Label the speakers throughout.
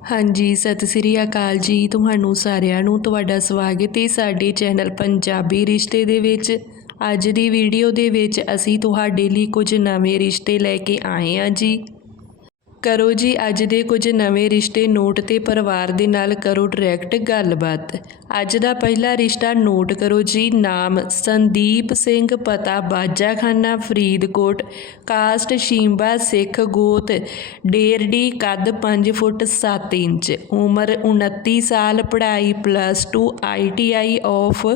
Speaker 1: ਹਾਂਜੀ, ਸਤਿ ਸ੍ਰੀ ਅਕਾਲ ਜੀ। ਤੁਹਾਨੂੰ ਸਾਰਿਆਂ ਨੂੰ ਤੁਹਾਡਾ ਸਵਾਗਤ ਹੈ ਸਾਡੇ ਚੈਨਲ ਪੰਜਾਬੀ ਰਿਸ਼ਤੇ ਦੇ ਵਿੱਚ। ਅੱਜ ਦੀ ਵੀਡੀਓ ਦੇ ਵਿੱਚ ਅਸੀਂ ਤੁਹਾਡੇ ਲਈ ਕੁਝ ਨਵੇਂ ਰਿਸ਼ਤੇ ਲੈ ਕੇ ਆਏ ਹਾਂ ਜੀ। ਕਰੋ ਜੀ, ਅੱਜ ਦੇ ਕੁਝ ਨਵੇਂ ਰਿਸ਼ਤੇ ਨੋਟ ਤੇ ਪਰਿਵਾਰ ਦੇ ਨਾਲ ਕਰੋ ਡਾਇਰੈਕਟ ਗੱਲਬਾਤ। ਅੱਜ ਦਾ ਪਹਿਲਾ ਰਿਸ਼ਤਾ ਨੋਟ ਕਰੋ ਜੀ, ਨਾਮ ਸੰਦੀਪ ਸਿੰਘ ਪਤਾ, ਬਾਜਾਖਾਨਾ, ਫਰੀਦਕੋਟ। ਕਾਸਟ ਸ਼ੀਂਬਾ ਸਿੱਖ ਗੋਤ, ਡੇਰਡੀ, ਕੱਦ 5 ਫੁੱਟ 7 ਇੰਚ। ਉਮਰ 29 ਸਾਲ, ਪੜ੍ਹਾਈ ਪਲੱਸ 2 ਆਈਟੀਆਈ ਆਫ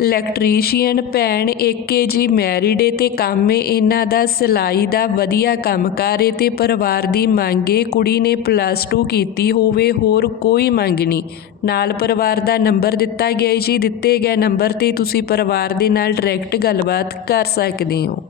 Speaker 1: ਇਲੈਕਟ੍ਰੀਸ਼ੀਅਨ ਭੈਣ ਏਕੇ ਜੀ ਮੈਰਿਡ ਏ ਤੇ ਕੰਮ ਏ, ਇਹਨਾਂ ਦਾ ਸਿਲਾਈ ਦਾ ਵਧੀਆ ਕੰਮਕਾਰ ਏ ਤੇ ਪਰਿਵਾਰ ਦੀ ਮੰਗ ਏ, ਕੁੜੀ ਨੇ ਪਲੱਸ 2 ਕੀਤੀ ਹੋਵੇ, ਹੋਰ ਕੋਈ ਮੰਗ ਨਹੀਂ। ਨਾਲ ਪਰਿਵਾਰ ਦਾ ਨੰਬਰ ਦਿੱਤਾ ਗਿਆ ਏ ਜੀ, ਦਿੱਤੇ ਗਏ ਨੰਬਰ ਤੇ ਤੁਸੀਂ ਪਰਿਵਾਰ ਦੇ ਨਾਲ ਡਾਇਰੈਕਟ ਗੱਲਬਾਤ ਕਰ ਸਕਦੇ ਹੋ।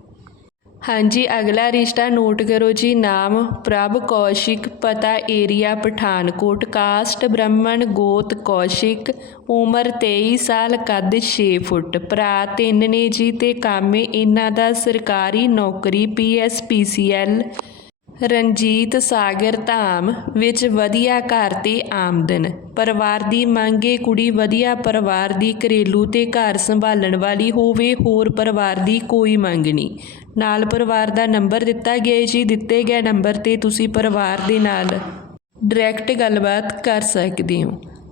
Speaker 1: ਹਾਂਜੀ, ਅਗਲਾ ਰਿਸ਼ਤਾ ਨੋਟ ਕਰੋ ਜੀ। ਨਾਮ, ਪ੍ਰਭ ਕੌਸ਼ਿਕ, ਪਤਾ ਏਰੀਆ, ਪਠਾਨਕੋਟ। ਕਾਸਟ, ਬ੍ਰਾਹਮਣ, ਗੋਤ, ਕੌਸ਼ਿਕ। ਉਮਰ 23 ਸਾਲ, ਕੱਦ 6 ਫੁੱਟ। ਭਰਾ ਤਿੰਨ ਨੇ ਜੀ ਤੇ ਕਾਮੇ ਇਹਨਾਂ ਦਾ ਸਰਕਾਰੀ ਨੌਕਰੀ ਪੀਐਸਪੀਸੀਐਲ ਰਣਜੀਤ ਸਾਗਰ ਧਾਮ ਵਿੱਚ ਵਧੀਆ ਘਰ ਤੇ ਆਮਦਨ। ਪਰਿਵਾਰ ਦੀ ਮੰਗ ਏ ਕੁੜੀ ਵਧੀਆ ਪਰਿਵਾਰ ਦੀ ਘਰੇਲੂ ਤੇ ਘਰ ਸੰਭਾਲਣ ਵਾਲੀ ਹੋਵੇ, ਹੋਰ ਪਰਿਵਾਰ ਦੀ ਕੋਈ ਮੰਗ ਨਹੀਂ। ਨਾਲ ਪਰਿਵਾਰ ਦਾ ਨੰਬਰ ਦਿੱਤਾ ਗਿਆ ਹੈ ਜੀ, ਦਿੱਤੇ ਗਏ ਨੰਬਰ ਤੇ ਤੁਸੀਂ ਪਰਿਵਾਰ ਦੇ ਨਾਲ ਡਾਇਰੈਕਟ ਗੱਲਬਾਤ ਕਰ ਸਕਦੇ ਹੋ।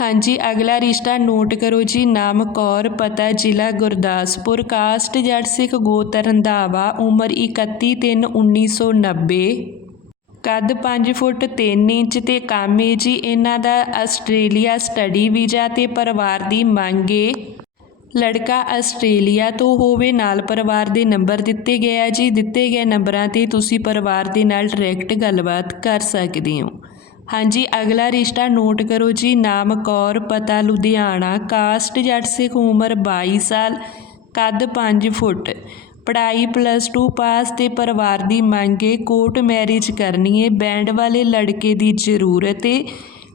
Speaker 1: ਹਾਂਜੀ, ਅਗਲਾ ਰਿਸ਼ਤਾ ਨੋਟ ਕਰੋ ਜੀ। ਨਾਮ ਕੌਰ, ਪਤਾ ਜ਼ਿਲ੍ਹਾ ਗੁਰਦਾਸਪੁਰ। ਕਾਸਟ ਜੱਟ ਸਿੱਖ ਗੋਤਰ ਰੰਧਾਵਾ ਉਮਰ 31 3 1990 ਕੱਦ 5 ਫੁੱਟ 3 ਇੰਚ ਤੇ ਕਾਮੇ ਜੀ। ਇਹਨਾਂ ਦਾ ਆਸਟ੍ਰੇਲੀਆ ਸਟੱਡੀ ਵੀਜ਼ਾ ਤੇ ਪਰਿਵਾਰ ਦੀ ਮੰਗ ਏ। ਲੜਕਾ ਆਸਟ੍ਰੇਲੀਆ ਤੋਂ ਹੋਵੇ, ਨਾਲ ਪਰਿਵਾਰ ਦੇ ਨੰਬਰ ਦਿੱਤੇ ਗਏ ਆ ਜੀ। ਦਿੱਤੇ ਗਏ ਨੰਬਰਾਂ ਤੇ ਤੁਸੀਂ ਪਰਿਵਾਰ ਦੇ ਨਾਲ ਡਾਇਰੈਕਟ ਗੱਲਬਾਤ ਕਰ ਸਕਦੇ ਹੋ। ਹਾਂਜੀ, ਅਗਲਾ ਰਿਸ਼ਤਾ ਨੋਟ ਕਰੋ ਜੀ। ਨਾਮ ਕੌਰ ਪਤਾ ਲੁਧਿਆਣਾ, ਕਾਸਟ ਜੱਟ ਸਿੱਖ ਉਮਰ 22 ਸਾਲ, ਕੱਦ 5 ਫੁੱਟ। ਪੜ੍ਹਾਈ ਪਲੱਸ 2 ਪਾਸ ਤੇ ਪਰਿਵਾਰ ਦੀ ਮੰਗ ਮੰਗੇ ਕੋਰਟ ਮੈਰਿਜ ਕਰਨੀ ਹੈ ਬੈਂਡ ਵਾਲੇ ਲੜਕੇ ਦੀ ਜ਼ਰੂਰਤ ਹੈ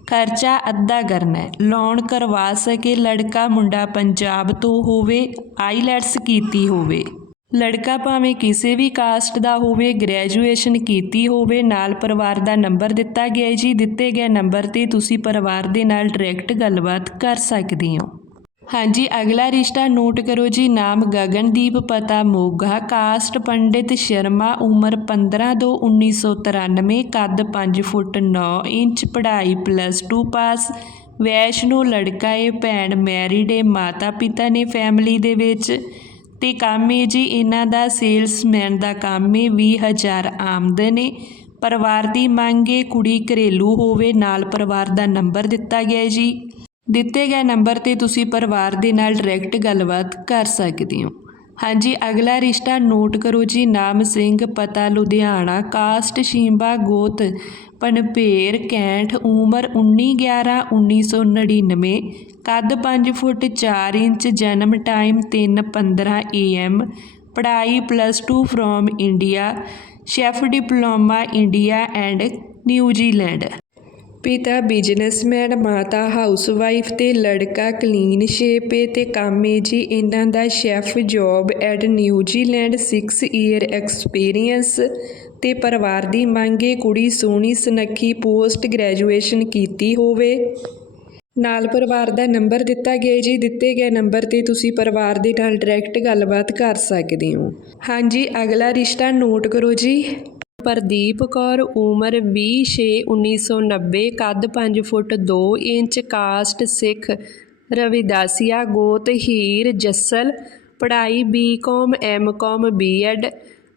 Speaker 1: ਖਰਚਾ ਅੱਧਾ ਕਰਨਾ ਹੈ ਲੋਨ ਕਰਵਾ ਸਕੇ ਲੜਕਾ ਮੁੰਡਾ ਪੰਜਾਬ ਤੋਂ ਹੋਵੇ, ਆਈਲੈਟਸ ਕੀਤੀ ਹੋਵੇ। ਲੜਕਾ ਭਾਵੇਂ ਕਿਸੇ ਵੀ ਕਾਸਟ ਦਾ ਹੋਵੇ ਗ੍ਰੈਜੂਏਸ਼ਨ ਕੀਤੀ ਹੋਵੇ, ਨਾਲ ਪਰਿਵਾਰ ਦਾ ਨੰਬਰ ਦਿੱਤਾ ਗਿਆ ਹੈ ਜੀ। ਦਿੱਤੇ ਗਏ ਨੰਬਰ ਤੇ ਤੁਸੀਂ ਪਰਿਵਾਰ ਦੇ ਨਾਲ ਡਾਇਰੈਕਟ ਗੱਲਬਾਤ ਕਰ ਸਕਦੇ ਹੋ। ਹਾਂਜੀ, ਅਗਲਾ ਰਿਸ਼ਤਾ ਨੋਟ ਕਰੋ ਜੀ। ਨਾਮ ਗਗਨਦੀਪ, ਪਤਾ ਮੋਗਾ, ਕਾਸਟ ਪੰਡਿਤ ਸ਼ਰਮਾ, ਉਮਰ 15 ਦੋ 1993 ਕੱਦ 5 ਫੁੱਟ 9 ਇੰਚ, ਪੜ੍ਹਾਈ ਪਲੱਸ 2 ਪਾਸ ਵੈਸ਼ਨੋ ਲੜਕਾ ਏ ਭੈਣ ਮੈਰਿਡ ਏ ਮਾਤਾ ਪਿਤਾ ਨੇ ਫੈਮਿਲੀ ਦੇ ਵਿੱਚ। ਤੇ ਕੰਮ ਏ ਜੀ ਇਹਨਾਂ ਦਾ, ਸੇਲਸਮੈਨ ਦਾ ਕੰਮ ਏ 20000 ਆਮਦਨ ਏ। ਪਰਿਵਾਰ ਦੀ ਮੰਗ ਏ, ਕੁੜੀ ਘਰੇਲੂ ਹੋਵੇ, ਨਾਲ ਪਰਿਵਾਰ ਦਾ ਨੰਬਰ ਦਿੱਤਾ ਗਿਆ ਜੀ। ਦਿੱਤੇ ਗਏ ਨੰਬਰ ਤੇ ਤੁਸੀਂ ਪਰਿਵਾਰ ਦੇ ਨਾਲ ਡਾਇਰੈਕਟ ਗੱਲਬਾਤ ਕਰ ਸਕਦੇ ਹੋ। ਹਾਂਜੀ, ਅਗਲਾ ਰਿਸ਼ਤਾ ਨੋਟ ਕਰੋ ਜੀ, ਨਾਮ ਸਿੰਘ, ਪਤਾ ਲੁਧਿਆਣਾ, ਕਾਸਟ, ਸ਼ੀਂਬਾ, ਗੋਤ, ਪਨਪੇਰ, ਕੈਂਠ, ਉਮਰ 19/11/1999 ਕੱਦ 5 ਫੁੱਟ 4 ਇੰਚ, ਜਨਮ ਟਾਈਮ 3:15 AM ਪੜ੍ਹਾਈ plus 2 from India chef diploma India and New Zealand ਪਿਤਾ ਬਿਜ਼ਨਸਮੈਨ ਮਾਤਾ ਹਾਊਸਵਾਈਫ ਤੇ ਲੜਕਾ ਕਲੀਨ ਸ਼ੇਪ ਏ ਤੇ ਕੰਮ ਏ ਜੀ। ਇਹਨਾਂ ਦਾ chef job at New Zealand 6 year experience ਤੇ ਪਰਿਵਾਰ ਦੀ ਮੰਗੇ ਕੁੜੀ ਸੋਹਣੀ, ਸੁਨੱਖੀ ਪੋਸਟ ਗ੍ਰੈਜੂਏਸ਼ਨ ਕੀਤੀ ਹੋਵੇ। ਨਾਲ ਪਰਿਵਾਰ ਦਾ ਨੰਬਰ ਦਿੱਤਾ ਗਿਆ ਜੀ। ਦਿੱਤੇ ਗਏ ਨੰਬਰ ਤੇ ਤੁਸੀਂ ਪਰਿਵਾਰ ਦੇ ਨਾਲ ਡਾਇਰੈਕਟ ਗੱਲਬਾਤ ਕਰ ਸਕਦੇ ਹੋ। ਹਾਂਜੀ, ਅਗਲਾ ਰਿਸ਼ਤਾ ਨੋਟ ਕਰੋ ਜੀ। ਪ੍ਰਦੀਪ ਕੌਰ, ਉਮਰ 20/6/1990 ਕੱਦ 5 ਫੁੱਟ 2 ਇੰਚ, ਕਾਸਟ ਸਿੱਖ, ਰਵਿਦਾਸੀਆ, ਗੋਤ ਹੀਰ, ਜੱਸਲ, ਪੜ੍ਹਾਈ ਬੀਕਾਮ ਐਮਕਾਮ ਬੀਐਡ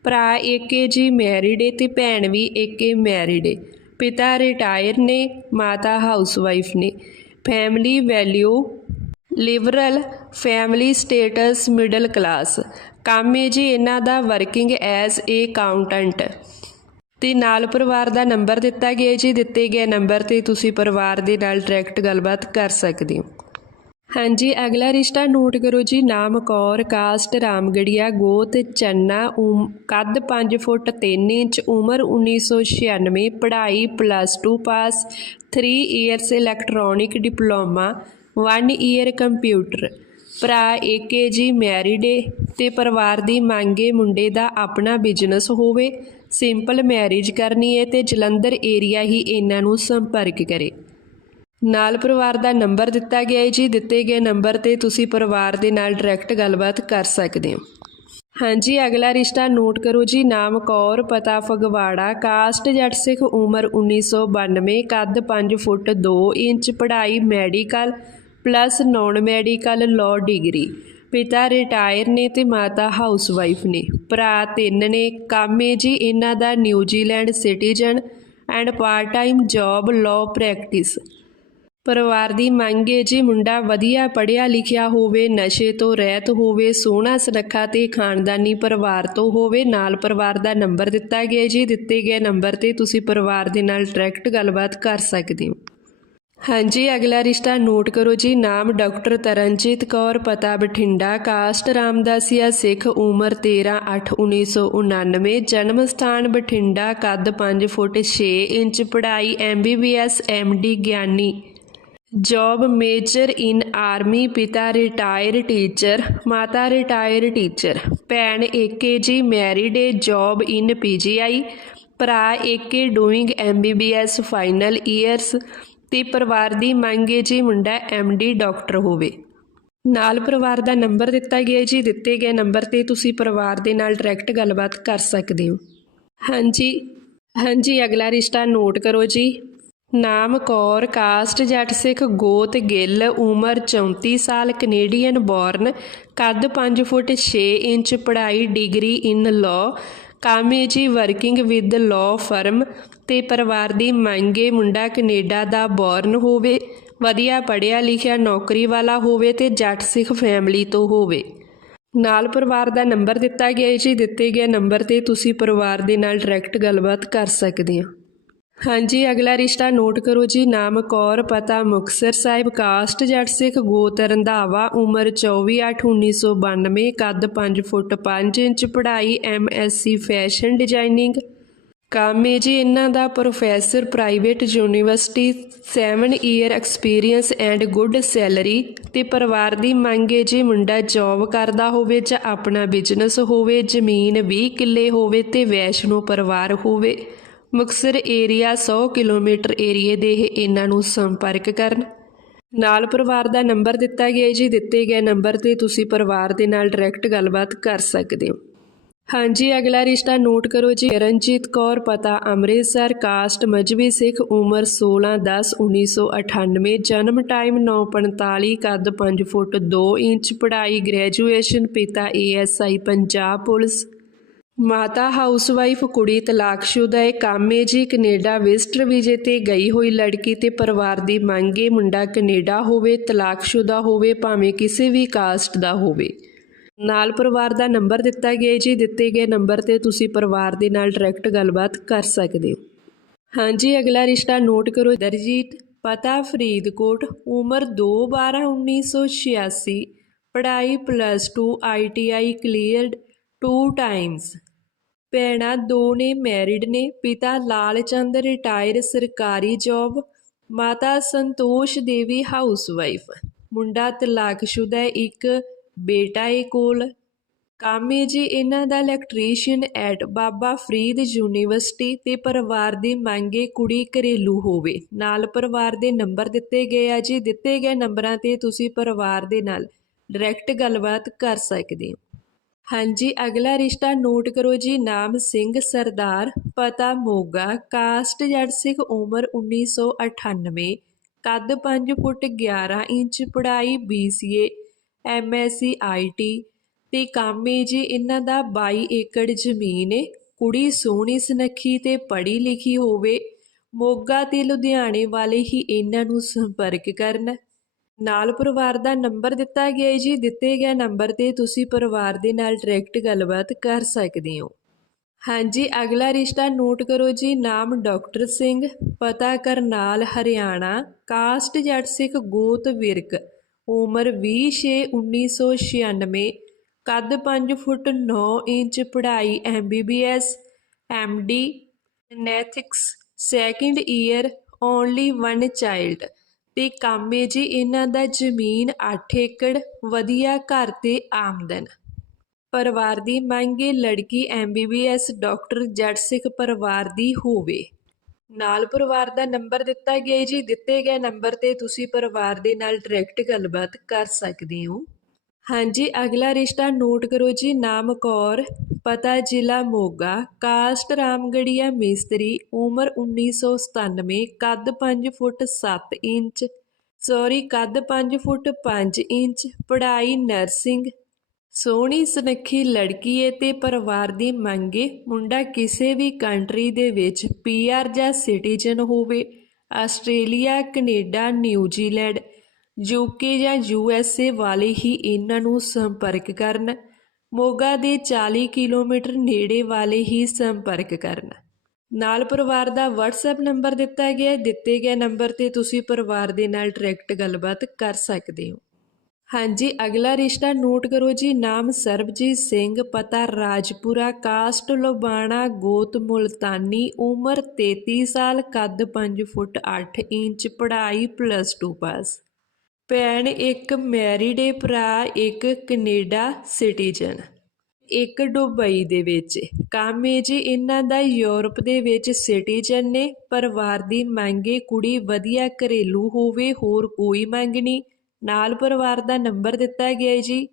Speaker 1: ਭਰਾ ਏਕੇ ਜੀ ਮੈਰਿਡ ਏ ਤੇ ਭੈਣ ਵੀ ਏਕੇ ਮੈਰਿਡ ਏ। ਪਿਤਾ ਰਿਟਾਇਰ ਨੇ, ਮਾਤਾ ਹਾਊਸਵਾਈਫ ਨੇ। Family value, liberal family status middle class. ਕੰਮ ਹੈ ਜੀ ਇਹਨਾਂ ਦਾ ਵਰਕਿੰਗ ਐਜ਼ ਏ ਅਕਾਊਂਟੈਂਟ। ਤੇ ਨਾਲ ਪਰਿਵਾਰ ਦਾ ਨੰਬਰ ਦਿੱਤਾ ਗਿਆ ਜੀ, ਦਿੱਤੇ ਗਏ ਨੰਬਰ ਤੇ ਤੁਸੀਂ ਪਰਿਵਾਰ ਦੇ ਨਾਲ ਡਾਇਰੈਕਟ ਗੱਲਬਾਤ ਕਰ ਸਕਦੇ ਹੋ। ਹਾਂਜੀ, ਅਗਲਾ ਰਿਸ਼ਤਾ ਨੋਟ ਕਰੋ ਜੀ। ਨਾਮ ਕੌਰ, ਕਾਸਟ ਰਾਮਗੜੀਆ, ਗੋਤ ਚੰਨਾ, ਉਮ- ਕੱਦ 5 ਫੁੱਟ 3 ਇੰਚ, ਉਮਰ 1996 ਪੜ੍ਹਾਈ plus 2 pass 3 years electronic diploma 1 year computer ਭਰਾ ਏਕੇ ਜੀ ਮੈਰਿਡ ਏ ਤੇ ਪਰਿਵਾਰ ਦੀ ਮੰਗੇ ਮੁੰਡੇ ਦਾ ਆਪਣਾ ਬਿਜ਼ਨਸ ਹੋਵੇ। ਸਿੰਪਲ ਮੈਰਿਜ ਕਰਨੀ ਏ ਤੇ ਜਲੰਧਰ ਏਰੀਆ ਹੀ ਇਹਨਾਂ ਨੂੰ ਸੰਪਰਕ ਕਰੇ। ਨਾਲ ਪਰਿਵਾਰ ਦਾ ਨੰਬਰ ਦਿੱਤਾ ਗਿਆ ਹੈ ਜੀ। ਦਿੱਤੇ ਗਏ ਨੰਬਰ ਤੇ ਤੁਸੀਂ ਪਰਿਵਾਰ ਦੇ ਨਾਲ ਡਾਇਰੈਕਟ ਗੱਲਬਾਤ ਕਰ ਸਕਦੇ ਹੋ। ਹਾਂਜੀ, ਅਗਲਾ ਰਿਸ਼ਤਾ ਨੋਟ ਕਰੋ ਜੀ। ਨਾਮ ਕੌਰ, ਪਤਾ ਫਗਵਾੜਾ, ਕਾਸਟ ਜੱਟ ਸਿੱਖ, ਉਮਰ 1992 ਕੱਦ 5 ਫੁੱਟ 2 ਇੰਚ, ਪੜ੍ਹਾਈ medical, plus non medical law degree ਪਿਤਾ ਰਿਟਾਇਰ ਨੇ ਤੇ ਮਾਤਾ ਹਾਊਸਵਾਈਫ ਨੇ। ਭਰਾ ਤਿੰਨ ਨੇ। ਕੰਮ ਏ ਜੀ ਇਹਨਾਂ ਦਾ New Zealand citizen and part time job law practice ਪਰਿਵਾਰ ਦੀ ਮੰਗ ਹੈ ਜੀ ਮੁੰਡਾ ਵਧੀਆ ਪੜ੍ਹਿਆ ਲਿਖਿਆ ਹੋਵੇ, ਨਸ਼ੇ ਤੋਂ ਰਹਿਤ ਹੋਵੇ, ਸੋਹਣਾ ਸੁਨੱਖਾ ਤੇ ਖਾਨਦਾਨੀ ਪਰਿਵਾਰ ਤੋਂ ਹੋਵੇ, ਨਾਲ ਪਰਿਵਾਰ ਦਾ ਨੰਬਰ ਦਿੱਤਾ ਗਿਆ ਜੀ ਦਿੱਤੇ ਗਏ ਨੰਬਰ ਤੇ ਤੁਸੀਂ ਪਰਿਵਾਰ ਦੇ ਨਾਲ ਡਾਇਰੈਕਟ ਗੱਲਬਾਤ ਕਰ ਸਕਦੇ ਹੋ। ਹਾਂਜੀ, ਅਗਲਾ ਰਿਸ਼ਤਾ ਨੋਟ ਕਰੋ ਜੀ, ਨਾਮ ਡਾਕਟਰ ਤਰਨਜੀਤ ਕੌਰ, ਪਤਾ ਬਠਿੰਡਾ, ਕਾਸਟ ਰਾਮਦਾਸੀਆ, ਸਿੱਖ ਉਮਰ 13 8 1999 ਜਨਮ ਸਥਾਨ ਬਠਿੰਡਾ, ਕੱਦ 5 ਫੁੱਟ 6 ਇੰਚ, ਪੜ੍ਹਾਈ ਐਮਬੀਬੀਐਸ ਐਮਡੀ ਗਿਆਨੀ। ਜੌਬ ਮੇਜਰ ਇਨ ਆਰਮੀ, ਪਿਤਾ ਰਿਟਾਇਰ ਟੀਚਰ, ਮਾਤਾ ਰਿਟਾਇਰ ਟੀਚਰ। ਭੈਣ ਏਕੇ ਜੀ married A, job in PGI ਭਰਾ ਏਕੇ ਡੂਇੰਗ ਐਮਬੀਬੀਐਸ ਫਾਈਨਲ ਈਅਰਸ ਤੇ ਪਰਿਵਾਰ ਦੀ ਮੰਗ ਹੈ ਜੀ ਮੁੰਡਾ ਐਮਡੀ ਡਾਕਟਰ ਹੋਵੇ। ਨਾਲ ਪਰਿਵਾਰ ਦਾ ਨੰਬਰ ਦਿੱਤਾ ਗਿਆ ਜੀ। ਦਿੱਤੇ ਗਏ ਨੰਬਰ ਤੇ ਤੁਸੀਂ ਪਰਿਵਾਰ ਦੇ ਨਾਲ ਡਾਇਰੈਕਟ ਗੱਲਬਾਤ ਕਰ ਸਕਦੇ ਹੋ। ਹਾਂਜੀ ਹਾਂਜੀ, ਅਗਲਾ ਰਿਸ਼ਤਾ ਨੋਟ ਕਰੋ ਜੀ। ਨਾਮ ਕੌਰ, ਕਾਸਟ ਜੱਟ ਸਿੱਖ ਗੋਤ ਗਿੱਲ, ਉਮਰ 34 ਸਾਲ ਕੈਨੇਡੀਅਨ ਬੋਰਨ ਕੱਦ 5 ਫੁੱਟ 6 ਇੰਚ, ਪੜ੍ਹਾਈ ਡਿਗਰੀ ਇਨ ਲਾਅ ਕਾਮੇ ਜੀ ਵਰਕਿੰਗ ਵਿਦ ਲਾਅ ਫਰਮ ਤੇ ਪਰਿਵਾਰ ਦੀ ਮੰਗੇ ਮੁੰਡਾ ਕੈਨੇਡਾ ਦਾ ਬੋਰਨ ਹੋਵੇ, ਵਧੀਆ ਪੜ੍ਹਿਆ ਲਿਖਿਆ ਨੌਕਰੀ ਵਾਲਾ ਹੋਵੇ ਤੇ ਜੱਟ ਸਿੱਖ ਫੈਮਿਲੀ ਤੋਂ ਹੋਵੇ। ਨਾਲ ਪਰਿਵਾਰ ਦਾ ਨੰਬਰ ਦਿੱਤਾ ਗਿਆ ਹੈ ਜੀ, ਦਿੱਤੇ ਗਏ ਨੰਬਰ ਤੇ ਤੁਸੀਂ ਪਰਿਵਾਰ ਦੇ ਨਾਲ ਡਾਇਰੈਕਟ ਗੱਲਬਾਤ ਕਰ ਸਕਦੇ ਹੋ। ਹਾਂਜੀ, ਅਗਲਾ ਰਿਸ਼ਤਾ ਨੋਟ ਕਰੋ ਜੀ। ਨਾਮ ਕੌਰ, ਪਤਾ ਮੁਕਤਸਰ ਸਾਹਿਬ, ਕਾਸਟ ਜੱਟ ਸਿੱਖ ਗੋਤ ਰੰਧਾਵਾ ਉਮਰ 24 8 1992 ਕੱਦ 5 ਫੁੱਟ 5 ਇੰਚ, ਪੜ੍ਹਾਈ ਐਮਐਸਸੀ ਫੈਸ਼ਨ ਡਿਜ਼ਾਈਨਿੰਗ। ਕੰਮ ਹੈ ਜੀ ਇਹਨਾਂ ਦਾ professor, private university 7 year experience and good salary ਤੇ ਪਰਿਵਾਰ ਦੀ ਮੰਗ ਹੈ ਜੀ ਮੁੰਡਾ ਜੌਬ ਕਰਦਾ ਹੋਵੇ ਜਾਂ ਆਪਣਾ ਬਿਜ਼ਨਸ ਹੋਵੇ, ਜ਼ਮੀਨ 20 ਕਿੱਲੇ ਹੋਵੇ ਤੇ ਵੈਸ਼ਨੋ ਪਰਿਵਾਰ ਹੋਵੇ। ਮੁਕਤਸਰ ਏਰੀਆ 100 ਕਿਲੋਮੀਟਰ ਏਰੀਏ ਦੇ ਇਹ ਇਹਨਾਂ ਨੂੰ ਸੰਪਰਕ ਕਰਨ। ਨਾਲ ਪਰਿਵਾਰ ਦਾ ਨੰਬਰ ਦਿੱਤਾ ਗਿਆ ਜੀ। ਦਿੱਤੇ ਗਏ ਨੰਬਰ ਤੇ ਤੁਸੀਂ ਪਰਿਵਾਰ ਦੇ ਨਾਲ ਡਾਇਰੈਕਟ ਗੱਲਬਾਤ ਕਰ ਸਕਦੇ ਹੋ। ਹਾਂਜੀ, ਅਗਲਾ ਰਿਸ਼ਤਾ ਨੋਟ ਕਰੋ ਜੀ। ਰਣਜੀਤ ਕੌਰ, ਪਤਾ ਅੰਮ੍ਰਿਤਸਰ, ਕਾਸਟ ਮਜਬੀ ਸਿੱਖ, ਉਮਰ 16 10 1998 ਜਨਮ ਟਾਈਮ 9:45 ਕੱਦ 5 ਫੁੱਟ 2 ਇੰਚ, ਪੜ੍ਹਾਈ ਗ੍ਰੈਜੂਏਸ਼ਨ ਪਿਤਾ ਏਐਸਆਈ ਪੰਜਾਬ ਪੁਲਿਸ। ਮਾਤਾ ਹਾਊਸਵਾਈਫ ਕੁੜੀ ਤਲਾਕਸ਼ੁਦਾ ਹੈ ਕਾਮੇ ਜੀ ਕੈਨੇਡਾ ਵਿਜ਼ਟਰ ਵੀਜ਼ੇ ਤੇ ਗਈ ਹੋਈ ਲੜਕੀ ਤੇ ਪਰਿਵਾਰ ਦੀ ਮੰਗ ਮੰਗੇ ਮੁੰਡਾ ਕੈਨੇਡਾ ਹੋਵੇ, ਤਲਾਕਸ਼ੁਦਾ ਹੋਵੇ, ਭਾਵੇਂ ਕਿਸੇ ਵੀ ਕਾਸਟ ਦਾ ਹੋਵੇ। ਨਾਲ ਪਰਿਵਾਰ ਦਾ ਨੰਬਰ ਦਿੱਤਾ ਗਿਆ ਜੀ, ਦਿੱਤੇ ਗਏ ਨੰਬਰ ਤੇ ਤੁਸੀਂ ਪਰਿਵਾਰ ਦੇ ਨਾਲ ਡਾਇਰੈਕਟ ਗੱਲਬਾਤ ਕਰ ਸਕਦੇ ਹੋ। ਹਾਂਜੀ, ਅਗਲਾ ਰਿਸ਼ਤਾ ਨੋਟ ਕਰੋ। ਦਰਜੀਤ ਪਤਾ ਫਰੀਦਕੋਟ ਉਮਰ 2 12 1986 ਪੜ੍ਹਾਈ ਪਲੱਸ 2 ਆਈਟੀਆਈ ਕਲੀਅਰਡ 2 ਟਾਈਮਸ ਭੈਣਾਂ ਦੋ ਨੇ ਮੈਰਿਡ ਨੇ, ਪਿਤਾ ਲਾਲ ਚੰਦ ਰਿਟਾਇਰ ਸਰਕਾਰੀ ਜੌਬ ਮਾਤਾ ਸੰਤੋਸ਼ ਦੇਵੀ ਹਾਊਸਵਾਈਫ ਮੁੰਡਾ ਤਲਾਕਸ਼ੁਦਾ ਇੱਕ, ਬੇਟਾ ਏ ਕੋਲ। ਕਾਮੇ ਜੀ ਇਹਨਾਂ ਦਾ electrician at Baba Farid university ਤੇ ਪਰਿਵਾਰ ਦੀ ਮੰਗੇ ਕੁੜੀ ਘਰੇਲੂ ਹੋਵੇ। ਨਾਲ ਪਰਿਵਾਰ ਦੇ ਨੰਬਰ ਦਿੱਤੇ ਗਏ ਆ ਜੀ। ਦਿੱਤੇ ਗਏ ਨੰਬਰਾਂ ਤੇ ਤੁਸੀਂ ਪਰਿਵਾਰ ਦੇ ਨਾਲ ਡਾਇਰੈਕਟ ਗੱਲਬਾਤ ਕਰ ਸਕਦੇ ਹੋ। ਹਾਂਜੀ, ਅਗਲਾ ਰਿਸ਼ਤਾ ਨੋਟ ਕਰੋ ਜੀ। ਨਾਮ ਸਿੰਘ, ਸਰਦਾਰ, ਪਤਾ ਮੋਗਾ, ਕਾਸਟ ਜੱਟ ਸਿੰਘ ਉਮਰ 1998 ਕੱਦ 5 ਫੁੱਟ 11 ਇੰਚ, ਪੜ੍ਹਾਈ BCA MSc IT ਤੇ ਕਾਮੇ ਜੀ, ਇਹਨਾਂ ਦਾ 22 ਏਕੜ ਜ਼ਮੀਨ ਏ। ਕੁੜੀ ਸੋਹਣੀ, ਸੁਨੱਖੀ ਤੇ ਪੜ੍ਹੀ ਲਿਖੀ ਹੋਵੇ। ਮੋਗਾ ਤੇ ਲੁਧਿਆਣੇ ਵਾਲੇ ਹੀ ਇਹਨਾਂ ਨੂੰ ਸੰਪਰਕ ਕਰਨ। ਨਾਲ ਪਰਿਵਾਰ ਦਾ ਨੰਬਰ ਦਿੱਤਾ ਗਿਆ ਹੈ ਜੀ। ਦਿੱਤੇ ਗਏ ਨੰਬਰ ਤੇ ਤੁਸੀਂ ਪਰਿਵਾਰ ਦੇ ਨਾਲ ਡਾਇਰੈਕਟ ਗੱਲਬਾਤ ਕਰ ਸਕਦੇ ਹੋ। ਹਾਂਜੀ, ਅਗਲਾ ਰਿਸ਼ਤਾ ਨੋਟ ਕਰੋ ਜੀ। ਨਾਮ ਡਾਕਟਰ ਸਿੰਘ, ਪਤਾ ਕਰਨਾਲ, ਹਰਿਆਣਾ। ਕਾਸਟ ਜੱਟ ਸਿੱਖ ਗੋਤ ਵਿਰਕ, ਉਮਰ 20/6/1996 ਕੱਦ 5 ਫੁੱਟ 9 ਇੰਚ, ਪੜ੍ਹਾਈ MBBS MD ਨੈਥਿਕਸ second year only one child ਤੇ ਕੰਮ ਏ ਜੀ ਇਹਨਾਂ ਦਾ ਜ਼ਮੀਨ 8 ਏਕੜ, ਵਧੀਆ ਘਰ ਤੇ ਆਮਦਨ। ਪਰਿਵਾਰ ਦੀ ਮੰਗ ਹੈ ਲੜਕੀ ਐਮਬੀਬੀਐਸ ਡਾਕਟਰ ਜੱਟ ਸਿੱਖ ਪਰਿਵਾਰ ਦੀ ਹੋਵੇ। ਨਾਲ ਪਰਿਵਾਰ ਦਾ ਨੰਬਰ ਦਿੱਤਾ ਗਿਆ ਜੀ। ਦਿੱਤੇ ਗਏ ਨੰਬਰ ਤੇ ਤੁਸੀਂ ਪਰਿਵਾਰ ਦੇ ਨਾਲ ਡਾਇਰੈਕਟ ਗੱਲਬਾਤ ਕਰ ਸਕਦੇ ਹੋ। ਹਾਂਜੀ, ਅਗਲਾ ਰਿਸ਼ਤਾ ਨੋਟ ਕਰੋ ਜੀ, ਨਾਮ ਕੌਰ, ਪਤਾ ਜ਼ਿਲ੍ਹਾ ਮੋਗਾ, ਕਾਸਟ ਰਾਮਗੜੀਆ ਮਿਸਤਰੀ, ਉਮਰ 1997 ਕੱਦ 5 ਫੁੱਟ 7 ਇੰਚ, ਸੌਰੀ, ਕੱਦ 5 ਫੁੱਟ 5 ਇੰਚ, ਪੜ੍ਹਾਈ ਨਰਸਿੰਗ, ਸੋਹਣੀ ਸੁਨੱਖੀ ਲੜਕੀ ਏ ਤੇ ਪਰਿਵਾਰ ਦੀ ਮੰਗੇ ਮੁੰਡਾ ਕਿਸੇ ਵੀ ਕੰਟਰੀ ਦੇ ਵਿੱਚ ਪੀਆਰ ਜਾਂ ਸਿਟੀਜ਼ਨ ਹੋਵੇ, Australia, Canada New Zealand UK ਜਾਂ ਯੂਐਸਏ ਵਾਲੇ ਹੀ ਇਹਨਾਂ ਨੂੰ ਸੰਪਰਕ ਕਰਨ, ਮੋਗਾ ਦੇ 40 ਕਿਲੋਮੀਟਰ ਨੇੜੇ ਵਾਲੇ ਹੀ ਸੰਪਰਕ ਕਰਨ। ਨਾਲ ਪਰਿਵਾਰ ਦਾ WhatsApp ਨੰਬਰ ਦਿੱਤਾ ਗਿਆ ਦਿੱਤੇ ਗਏ ਨੰਬਰ ਤੇ ਤੁਸੀਂ ਪਰਿਵਾਰ ਦੇ ਨਾਲ ਡਾਇਰੈਕਟ ਗੱਲਬਾਤ ਕਰ ਸਕਦੇ ਹੋ। ਹਾਂਜੀ, ਅਗਲਾ ਰਿਸ਼ਤਾ ਨੋਟ ਕਰੋ ਜੀ, ਨਾਮ ਸਰਬਜੀਤ ਸਿੰਘ, ਪਤਾ ਰਾਜਪੁਰਾ, ਕਾਸਟ ਲੋਬਾਣਾ ਗੋਤ ਮੁਲਤਾਨੀ, ਉਮਰ 33 ਸਾਲ, ਕੱਦ 5 ਫੁੱਟ 8 ਇੰਚ, ਪੜ੍ਹਾਈ ਪਲੱਸ 2 ਪਾਸ ਭੈਣ ਇੱਕ ਮੈਰਿਡ ਏ, ਭਰਾ ਇੱਕ ਕੈਨੇਡਾ ਸਿਟੀਜ਼ਨ ਇੱਕ ਦੁਬਈ ਦੇ ਵਿੱਚ। ਕੰਮ ਏ ਜੀ ਇਹਨਾਂ ਦਾ ਯੂਰਪ ਦੇ ਵਿੱਚ ਸਿਟੀਜ਼ਨ ਨੇ। ਪਰਿਵਾਰ ਦੀ ਮੰਗੇ ਕੁੜੀ ਵਧੀਆ ਘਰੇਲੂ ਹੋਵੇ, ਹੋਰ ਕੋਈ ਮੰਗ ਨਹੀਂ। ਨਾਲ ਪਰਿਵਾਰ ਦਾ ਨੰਬਰ ਦਿੱਤਾ ਗਿਆ ਹੈ ਜੀ।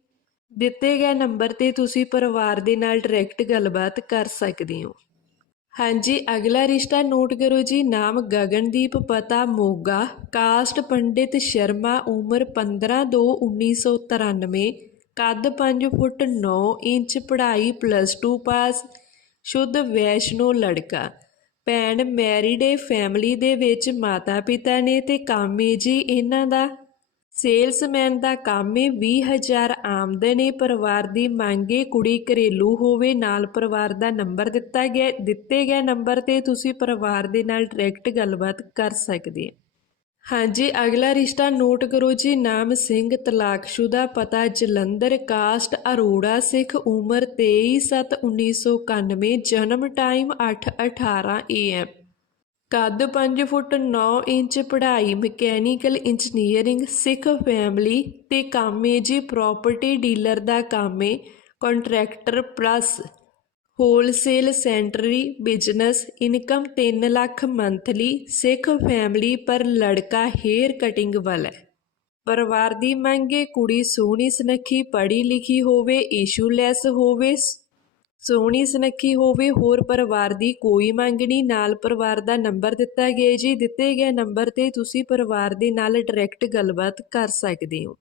Speaker 1: ਦਿੱਤੇ ਗਏ ਨੰਬਰ ਤੇ ਤੁਸੀਂ ਪਰਿਵਾਰ ਦੇ ਨਾਲ ਡਾਇਰੈਕਟ ਗੱਲਬਾਤ ਕਰ ਸਕਦੇ ਹੋ। ਹਾਂਜੀ, ਅਗਲਾ ਰਿਸ਼ਤਾ ਨੋਟ ਕਰੋ ਜੀ। ਨਾਮ ਗਗਨਦੀਪ, ਪਤਾ ਮੋਗਾ। ਕਾਸਟ ਪੰਡਿਤ ਸ਼ਰਮਾ, ਉਮਰ 15/2/1993 ਕੱਦ 5 ਫੁੱਟ 9 ਇੰਚ, ਪੜ੍ਹਾਈ ਪਲੱਸ 2 ਪਾਸ ਸ਼ੁੱਧ ਵੈਸ਼ਨੋ ਲੜਕਾ। ਭੈਣ ਮੈਰੀਡੇ ਏ ਫੈਮਿਲੀ ਦੇ ਵਿੱਚ ਮਾਤਾ ਪਿਤਾ ਨੇ ਤੇ ਕਾਮੇ ਜੀ, ਇਹਨਾਂ ਦਾ ਸੇਲਸਮੈਨ ਦਾ ਕੰਮ ਏ 20000 ਆਮਦਨ ਏ, ਪਰਿਵਾਰ ਦੀ ਮੰਗ ਏ, ਕੁੜੀ ਘਰੇਲੂ ਹੋਵੇ, ਨਾਲ ਪਰਿਵਾਰ ਦਾ ਨੰਬਰ ਦਿੱਤਾ ਗਿਆ ਦਿੱਤੇ ਗਏ ਨੰਬਰ ਤੇ ਤੁਸੀਂ ਪਰਿਵਾਰ ਦੇ ਨਾਲ ਡਾਇਰੈਕਟ ਗੱਲਬਾਤ ਕਰ ਸਕਦੇ ਹੋ ਹਾਂਜੀ, ਅਗਲਾ ਰਿਸ਼ਤਾ ਨੋਟ ਕਰੋ ਜੀ, ਨਾਮ ਸਿੰਘ ਤਲਾਕਸ਼ੁਦਾ, ਪਤਾ ਜਲੰਧਰ, ਕਾਸਟ ਅਰੋੜਾ, ਸਿੱਖ ਉਮਰ 23/7/1991 ਜਨਮ ਟਾਈਮ 8:18 AM ਕੱਦ 5 ਫੁੱਟ 9 ਇੰਚ, ਪੜ੍ਹਾਈ ਮਕੈਨੀਕਲ ਇੰਜੀਨੀਅਰਿੰਗ, ਸਿੱਖ ਫੈਮਿਲੀ ਤੇ ਕਾਮੇ ਜੀ ਪ੍ਰਾਪਰਟੀ ਡੀਲਰ ਦਾ ਕੰਮ ਏ, contractor plus wholesale sanitary business, income 3 lakh monthly, Sikh family ਪਰ ਲੜਕਾ ਹੇਅਰ ਕਟਿੰਗ ਵਾਲਾ ਪਰਿਵਾਰ ਦੀ ਮੰਗੇ ਕੁੜੀ ਸੋਹਣੀ ਸੁਨੱਖੀ, ਪੜ੍ਹੀ ਲਿਖੀ ਹੋਵੇ ਇਸ਼ੂਲੈਸ ਹੋਵੇ ਸੋਹਣੀ ਸੁਨੱਖੀ ਹੋਵੇ, ਹੋਰ ਪਰਿਵਾਰ ਦੀ ਕੋਈ ਮੰਗ ਨਹੀਂ। ਨਾਲ ਪਰਿਵਾਰ ਦਾ ਨੰਬਰ ਦਿੱਤਾ ਗਿਆ ਜੀ। ਦਿੱਤੇ ਗਏ ਨੰਬਰ ਤੇ ਤੁਸੀਂ ਪਰਿਵਾਰ ਦੇ ਨਾਲ ਡਾਇਰੈਕਟ ਗੱਲਬਾਤ ਕਰ ਸਕਦੇ ਹੋ।